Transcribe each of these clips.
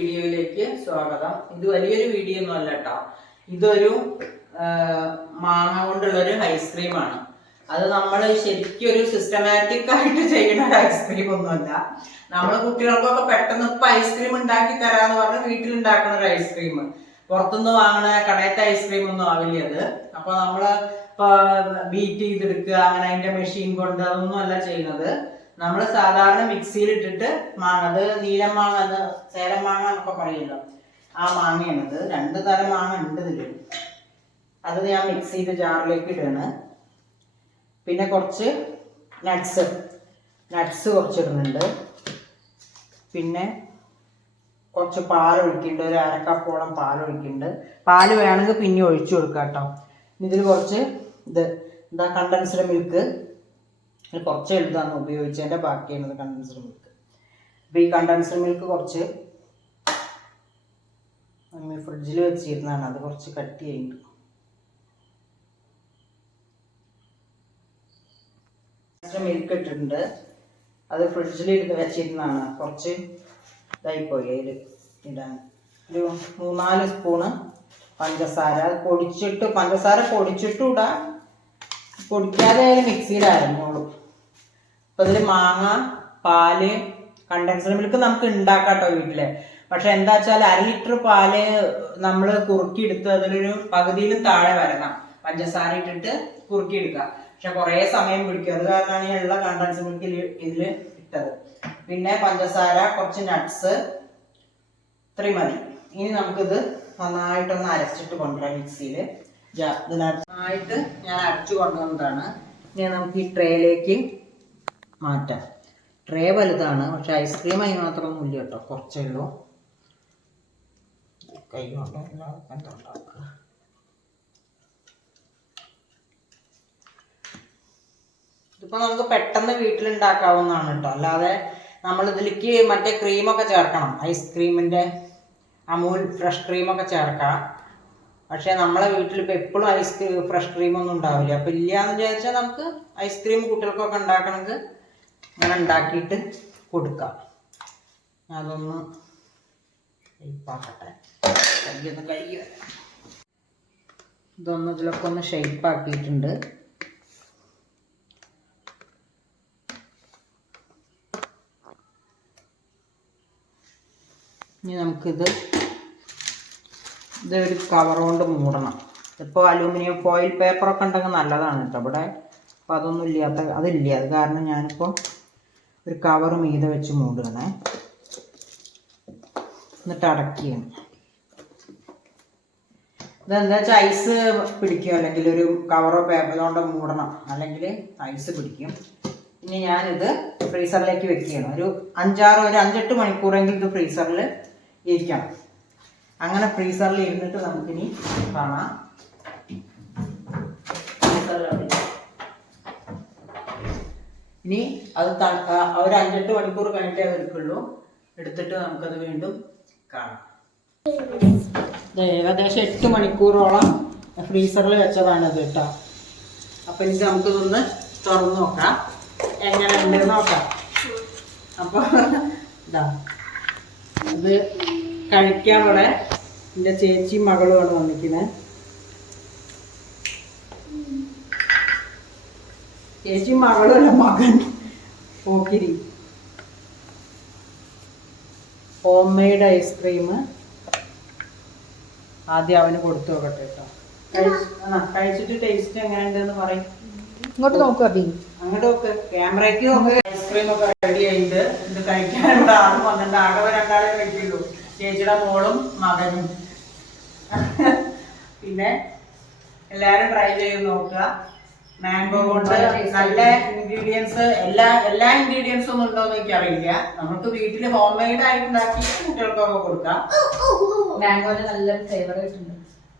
വീഡിയോയിലേക്ക് സ്വാഗതം. ഇത് വലിയൊരു വീഡിയോ ഒന്നും അല്ല കേട്ടോ. ഇതൊരു മാങ്ങ കൊണ്ടുള്ള ഒരു ഐസ്ക്രീമാണ്. അത് നമ്മൾ ശരിക്കും ഒരു സിസ്റ്റമാറ്റിക് ആയിട്ട് ചെയ്യുന്ന ഒരു ഐസ്ക്രീം ഒന്നുമല്ല. നമ്മൾ കുട്ടികൾക്കൊക്കെ പെട്ടെന്ന് ഇപ്പൊ ഐസ്ക്രീം ഉണ്ടാക്കി തരാന്ന് പറഞ്ഞ് വീട്ടിലുണ്ടാക്കുന്ന ഒരു ഐസ്ക്രീം, പുറത്തുനിന്ന് വാങ്ങണ കടയത്തെ ഐസ്ക്രീം ഒന്നും ആവില്ല അത്. അപ്പൊ നമ്മള് ഇപ്പൊ ബീറ്റ് ചെയ്തെടുക്കുക, അങ്ങനെ അതിന്റെ മെഷീൻ കൊണ്ട് അതൊന്നും അല്ല ചെയ്യുന്നത്. നമ്മൾ സാധാരണ മിക്സിയിൽ ഇട്ടിട്ട് മാങ്ങ, അത് നീലം മാങ്ങ, സേലം മാങ്ങ എന്നൊക്കെ പറയുമല്ലോ, ആ മാങ്ങയാണത്. 2 തരം മാങ്ങ ഉണ്ട് ഇതില്. അത് ഞാൻ മിക്സിയുടെ ജാറിലേക്ക് ഇടുകയാണ്. പിന്നെ കുറച്ച് നട്ട്സ് കുറച്ച് ഇടുന്നുണ്ട്. പിന്നെ കുറച്ച് പാലൊഴിക്കുന്നുണ്ട്, ഒരു 1/2 കപ്പോളം പാലൊഴിക്കുന്നുണ്ട്. പാല് വേണമെങ്കിൽ പിന്നെ ഒഴിച്ചു കൊടുക്കാം കേട്ടോ. ഇതിൽ കുറച്ച് എന്താ കണ്ടൻസ്ഡ് മിൽക്ക്, കുറച്ച് എഴുതാന്ന് ഉപയോഗിച്ചതിൻ്റെ ബാക്കിയാണ് കണ്ടൻസ്ഡ് മിൽക്ക്. അപ്പോൾ ഈ കണ്ടൻസ്ഡ് മിൽക്ക് കുറച്ച് ഫ്രിഡ്ജിൽ വെച്ചിരുന്നതാണ്, അത് കുറച്ച് കട്ടി ആയിട്ട്. മിൽക്ക് ഇട്ടിട്ടുണ്ട്, അത് ഫ്രിഡ്ജിൽ ഇരുന്ന് വെച്ചിരുന്നതാണ്. കുറച്ച് ഇതായിപ്പോയി അതിൽ ഇടാൻ. ഒരു 3-4 സ്പൂണ് പഞ്ചസാര പഞ്ചസാര പൊടിച്ചിട്ടും ഇടാം, പൊടിക്കാതെ മിക്സിയിലായിരുന്നുള്ളൂ. അപ്പോൾ ഇതിൽ മാങ്ങ, പാല്, കണ്ടൻസ്ഡ് മിൽക്ക് നമുക്ക് ഉണ്ടാക്കാം കേട്ടോ വീട്ടില്. പക്ഷെ എന്താ വെച്ചാൽ 1/2 ലിറ്റർ പാല് നമ്മൾ കുറുക്കിയെടുത്ത് അതിലൊരു പകുതിയിലും താഴെ വരണം. പഞ്ചസാര ഇട്ടിട്ട് കുറുക്കിയെടുക്കുക. പക്ഷെ കുറേ സമയം പിടിക്കും. അത് കാരണമാണ് ഈ ഉള്ള കണ്ടൻസ്ഡ് മിൽക്ക് ഇതിൽ ഇട്ടത്. പിന്നെ പഞ്ചസാര, കുറച്ച് നട്ട്സ്, ഇത്രയും മതി. ഇനി നമുക്കിത് നന്നായിട്ടൊന്ന് അരച്ചിട്ട് കൊണ്ടുവരാം മിക്സിയിൽ. ഇത് നന്നായിട്ട് ഞാൻ അരച്ചു കൊണ്ടുവന്നതാണ്. ഇനി നമുക്ക് ഈ ട്രേയിലേക്ക് മാറ്റാം. ട്രേ വലുതാണ്, പക്ഷെ ഐസ്ക്രീം അതിന് മാത്രമൊന്നും ഇല്ല കേട്ടോ, കുറച്ചേ ഉള്ളൂ. കൈ കൊണ്ട് എന്തുണ്ടാക്കുക. ഇതിപ്പോൾ നമുക്ക് പെട്ടെന്ന് വീട്ടിലുണ്ടാക്കാവുന്നതാണ് കേട്ടോ. അല്ലാതെ നമ്മൾ ഇതിലേക്ക് മറ്റേ ക്രീമൊക്കെ ചേർക്കണം, ഐസ്ക്രീമിൻ്റെ അമൂൽ ഫ്രഷ് ക്രീമൊക്കെ ചേർക്കാം. പക്ഷേ നമ്മളെ വീട്ടിലിപ്പോൾ എപ്പോഴും ഫ്രഷ് ക്രീമൊന്നും ഉണ്ടാവില്ല. അപ്പോൾ ഇല്ലയെന്ന് വിചാരിച്ചാൽ നമുക്ക് ഐസ്ക്രീം കുട്ടികൾക്കൊക്കെ ഉണ്ടാക്കണമെങ്കിൽ അങ്ങനെ ഉണ്ടാക്കിയിട്ട് കൊടുക്കാം. അതൊന്ന് ഷെയ്പ്പാക്കട്ടെ, കയ്യൊന്ന് കഴുകി. ഇതൊന്ന് ഇതിലൊക്കെ ഒന്ന് ഷെയ്പ്പാക്കിയിട്ടുണ്ട്. ഇനി നമുക്കിത് ഒരു കവർ കൊണ്ട് മൂടണം. ഇപ്പോൾ അലൂമിനിയം ഫോയിൽ പേപ്പറൊക്കെ ഉണ്ടെങ്കിൽ നല്ലതാണ് കേട്ടോ ഇവിടെ. അപ്പോൾ അതൊന്നും ഇല്ലാത്ത അതില്ല, അത് കാരണം ഞാനിപ്പോൾ ഒരു കവർ മീതെ വെച്ച് മൂടുകയാണേ. എന്നിട്ട് അടക്കുകയാണ്. ഇതെന്താ വെച്ചാൽ ഐസ് പിടിക്കും, അല്ലെങ്കിൽ ഒരു കവറോ പേപ്പറോ കൊണ്ട് മൂടണം, അല്ലെങ്കിൽ ഐസ് പിടിക്കും. ഇനി ഞാനിത് ഫ്രീസറിലേക്ക് വെക്കുകയാണ്. ഒരു 5-8 മണിക്കൂറെങ്കിലും ഇത് ഫ്രീസറിൽ ഇരിക്കണം. അങ്ങനെ ഫ്രീസറിൽ ഇരുന്നിട്ട് നമുക്കിനി കാണാം. ഇനി അത് ഒരു 5-8 മണിക്കൂർ കഴിഞ്ഞിട്ടേ അത് എടുക്കുള്ളൂ. എടുത്തിട്ട് നമുക്കത് വീണ്ടും കാണാം. ഏകദേശം 8 മണിക്കൂറോളം ഫ്രീസറിൽ വെച്ചതാണിത് കേട്ടോ. അപ്പം ഇനി നമുക്കിതൊന്ന് തുറന്ന് നോക്കാം, എങ്ങനെ ഉണ്ടെന്ന് നോക്കാം. അപ്പോൾ ഇതാ, ഇത് കഴിക്കാൻ ഇവിടെ എൻ്റെ ചേച്ചിയും മകളുമാണ് വന്നിരിക്കുന്നത്. ചേച്ചിയും മകളും അല്ല, മകൻ പോക്കിരി. ഹോം മെയ്ഡ് ഐസ്ക്രീം ആദ്യം അവന് കൊടുത്തു നോക്കട്ടെ കേട്ടോ. കഴിച്ചിട്ട് ടേസ്റ്റ് എങ്ങനെയുണ്ടെന്ന് പറയും. ഇങ്ങോട്ട് നോക്കുക, അങ്ങോട്ട് നോക്ക്, ക്യാമറയ്ക്ക് നോക്ക്. ഐസ്ക്രീം ഒക്കെ റെഡി ആയിട്ട് ഇത് കഴിക്കാൻ ഇവിടെ ആൾ വന്നിട്ട്. ആകെ 2 ആളെ കഴിക്കുള്ളൂ, ചേച്ചിയുടെ മോളും മകനും. പിന്നെ എല്ലാവരും ട്രൈ ചെയ്ത് നോക്കുക. മാംഗോ കൊണ്ട് നല്ല ഇൻഗ്രീഡിയൻസ്, എല്ലാ ഇൻഗ്രീഡിയൻസും ഒന്നും ഉണ്ടോയെന്ന് എനിക്കറിയില്ല. നമുക്ക് വീട്ടിൽ ഹോം മെയ്ഡ് ആയിട്ട് ഉണ്ടാക്കി കുട്ടികൾക്കൊക്കെ കൊടുക്കാം. മാംഗോന്റെ നല്ലൊരു ഫ്ലേവർ ആയിട്ടുണ്ട്.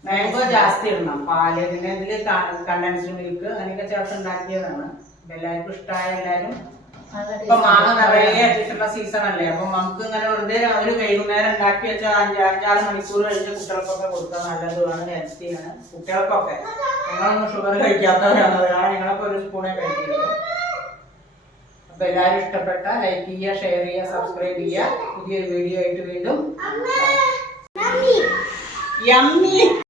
മാംഗോ ജാസ്തി ഇടണം, പാല്, പിന്നെ ഇതിൽ കണ്ടൻസ്ഡ് മിൽക്ക് അങ്ങനെയൊക്കെ ചേർത്ത് ഉണ്ടാക്കിയതാണ്. എല്ലാവർക്കും ഇഷ്ടമായ എല്ലാവരും. ഇപ്പൊ മാങ്ങ നിറയെ അടിച്ചിട്ടുള്ള സീസൺ അല്ലേ, അപ്പൊ നമുക്ക് ഇങ്ങനെ വെറുതെ ഒരു വൈകുന്നേരം ഉണ്ടാക്കി വെച്ചാൽ 5-6 മണിക്കൂർ കഴിഞ്ഞ് കുട്ടികൾക്കൊക്കെ കൊടുക്കാൻ നല്ലതുമാണ്, ഹെൽത്തിയാണ് കുട്ടികൾക്കൊക്കെ. ഞങ്ങളൊന്നും ഷുഗർ കഴിക്കാത്തവരാണ്, കാരണം ഞങ്ങളൊക്കെ ഒരു സ്പൂണേ കഴിക്കുള്ളൂ. അപ്പൊ എല്ലാവരും ഇഷ്ടപ്പെട്ട ലൈക്ക് ചെയ്യുക, ഷെയർ ചെയ്യുക, സബ്സ്ക്രൈബ് ചെയ്യുക. പുതിയൊരു വീഡിയോ ആയിട്ട് വീണ്ടും യമ്മി